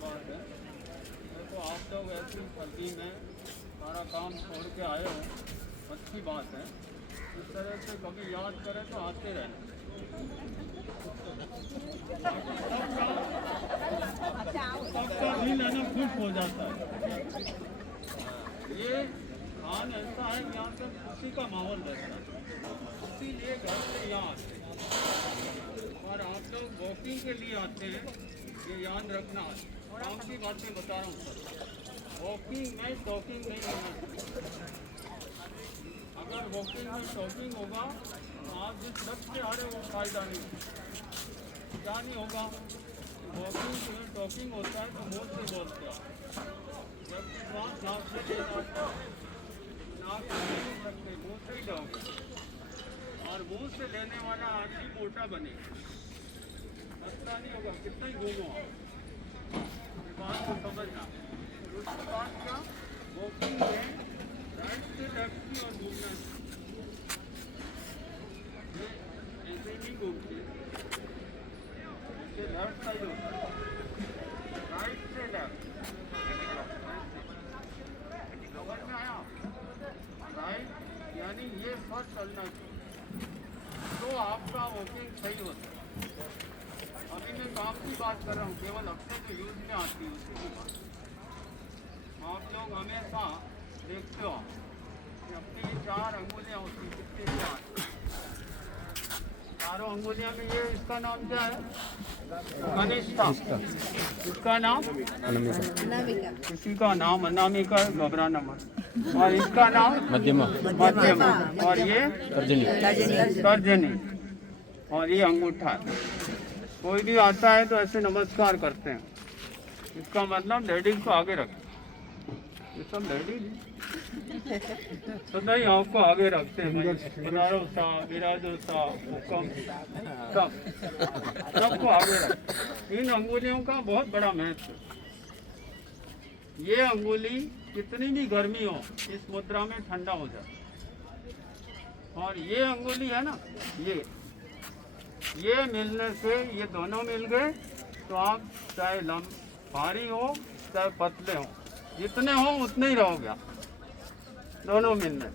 बात है। देखो आप लोग ऐसी सर्दी में सारा काम छोड़ के आए हो, अच्छी बात है। इस तरह से कभी याद करें तो आते रहें। सबका दिल है ना खुश हो जाता है। ये स्थान ऐसा है यहाँ पे खुशी का माहौल रहता है, इसीलिए घर से यहाँ आते हैं। और आप लोग वॉकिंग के लिए आते हैं, ये याद रखना। काम की बातें बता रहा हूँ सर, वॉकिंग में टॉकिंग नहीं करना चाहिए। अगर वॉकिंग में टॉकिंग होगा तो आप जिस लक्ष्य से आ रहे हो वो फायदा नहीं, क्या नहीं होगा। वॉकिंग में टॉकिंग होता है तो मुँह से बोलते हो, जबकि श्वास नाक से लेना नाक से सकते मुँह से ही जाओगे, और मुँह से लेने वाला आदमी मोटा बनेगा, अच्छा नहीं होगा कितना ही घूमो आप। बात को समझना। उसके बाद क्या, वॉकिंग में राइट से लेफ्ट की और घूमना, ऐसे नहीं घूमते, ऐसे लेफ्ट साइड होता है, राइट से लेफ्ट, समझ में आया। राइट यानी ये फर्स्ट चलना चाहिए, तो आपका वॉकिंग सही होता है। अभी मैं काम की बात कर रहा हूँ, केवल अपने जो यूज में आती है उसी की बात। आप लोग हमेशा देखते हो कि अपनी 4 अंगुलियाँ होती हैं, कितनी 4 चारों अंगुलियाँ में ये इसका नाम क्या है, कनिष्ठा, इसका नाम अनामिका, किसी का नाम अनामिका, घबराना मत। और इसका नाम मध्यमा, और ये तर्जनी, और ये अंगूठा। कोई भी आता है तो ऐसे नमस्कार करते हैं, इसका मतलब लेडीज को आगे रखें। ये सब लेडीज तो नहीं, आपको आगे रखते हैं, विराजोता हुक्म सबको आगे रखते। इन अंगुलियों का बहुत बड़ा महत्व है। ये अंगुली कितनी भी गर्मी हो इस मुद्रा में ठंडा हो जाता, और ये अंगुली है ना, ये मिलने से, ये दोनों मिल गए तो आप चाहे भारी हो चाहे पतले हो, जितने हो उतने ही रहोगे आप, दोनों मिलने।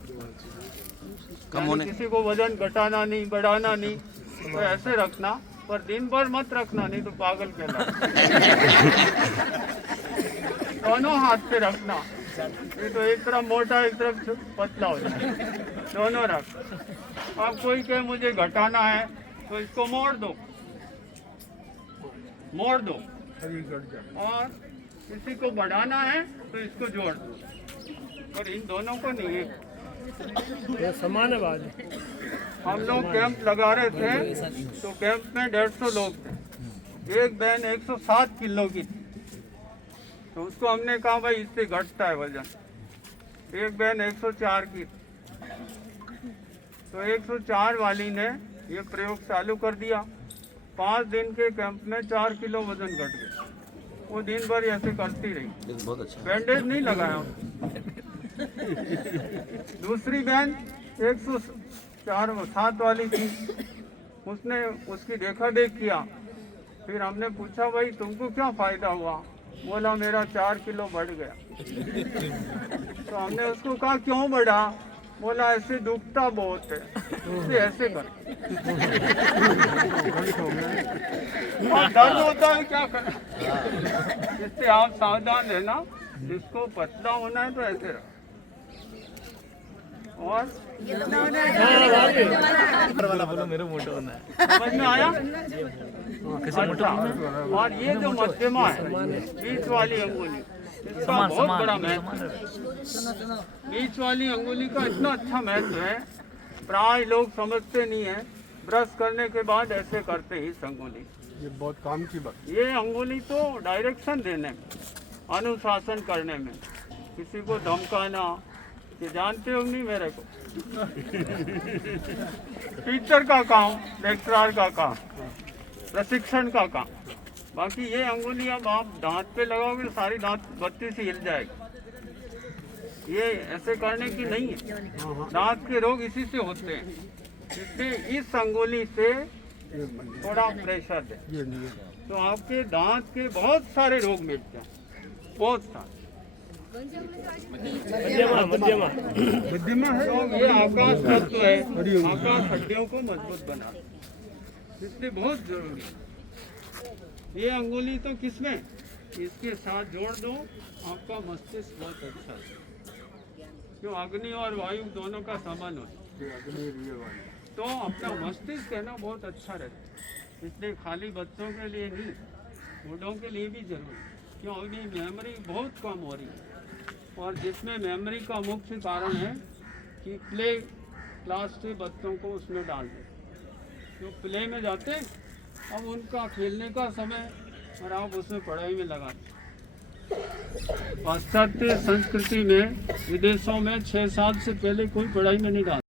कम होने, किसी को वजन घटाना नहीं, बढ़ाना नहीं, तो ऐसे रखना, पर दिन भर मत रखना, नहीं तो पागल कहलाए। दोनों हाथ पे रखना, नहीं तो एक तरफ मोटा एक तरफ पतला हो जाए, दोनों रख। अब कोई कहे मुझे घटाना है तो इसको मोड़ दो, और किसी को बढ़ाना है तो इसको जोड़ दो, और इन दोनों को नहीं। ये समान बात है। हम लोग कैंप लगा रहे थे तो कैंप में 150 लोग थे, एक बहन 107 किलो की थी, तो उसको हमने कहा भाई इससे घटता है वजन। एक बहन 104 की थी, तो 104 वाली ने ये प्रयोग चालू कर दिया। 5 दिन के कैंप में 4 किलो वजन घट गया। वो दिन भर ऐसे करती रही, बहुत अच्छा, बैंडेज नहीं लगाया। दूसरी बहन 107 वाली थी, उसने उसकी देखा देख किया। फिर हमने पूछा भाई तुमको क्या फायदा हुआ, बोला मेरा 4 किलो बढ़ गया। तो हमने उसको कहा क्यों बढ़ा, बोला ऐसे दुखता बहुत है, इसलिए ऐसे कर। दर्द होता है क्या कर, इससे आप सावधान रहना। जिसको पतला होना है तो ऐसे रहो, और बोलो मेरे मोटा होना है, समझ में आया। अच्छा, और ये जो मध्यमा है, बीच वाली अंगुली, इसका बहुत बड़ा महत्व है। बीच वाली अंगुली का इतना अच्छा महत्व है, प्राय लोग समझते नहीं है। ब्रश करने के बाद ऐसे करते ही अंगुली, ये बहुत काम की बात। ये अंगुली तो डायरेक्शन देने में, अनुशासन करने में, किसी को धमकाना, ये जानते हो नहीं मेरे को, टीचर का काम, लेक्चरर का काम, प्रशिक्षण का काम। बाकी ये अंगुली अब आप दांत पे लगाओगे सारी दांत बत्ती से हिल जाएगी। ये ऐसे करने की नहीं है, दांत के रोग इसी से होते हैं। इसलिए इस अंगुली से थोड़ा प्रेशर दे तो आपके दांत के बहुत सारे रोग मिटते हैं, बहुत सारे। मध्यमा तो ये आकाश तत्व है, आकाश हड्डियों को मजबूत बनाता है, इसलिए बहुत जरूरी है। ये अंगुली तो किसमें, इसके साथ जोड़ दो, आपका मस्तिष्क बहुत अच्छा है, क्यों अग्नि और वायु दोनों का संबंध हो, तो अपना मस्तिष्क है ना बहुत अच्छा रहता है। इसलिए खाली बच्चों के लिए नहीं, बूढ़ों के लिए भी जरूरी, क्यों अभी मेमोरी बहुत कम हो रही है, और जिसमें मेमोरी का मुख्य कारण है कि प्ले क्लास से बच्चों को उसमें डाल दें, जो प्ले में जाते हैं, अब उनका खेलने का समय और आप उसमें पढ़ाई में लगाते। पाश्चात्य संस्कृति में विदेशों में 6 साल से पहले कोई पढ़ाई में नहीं डालते।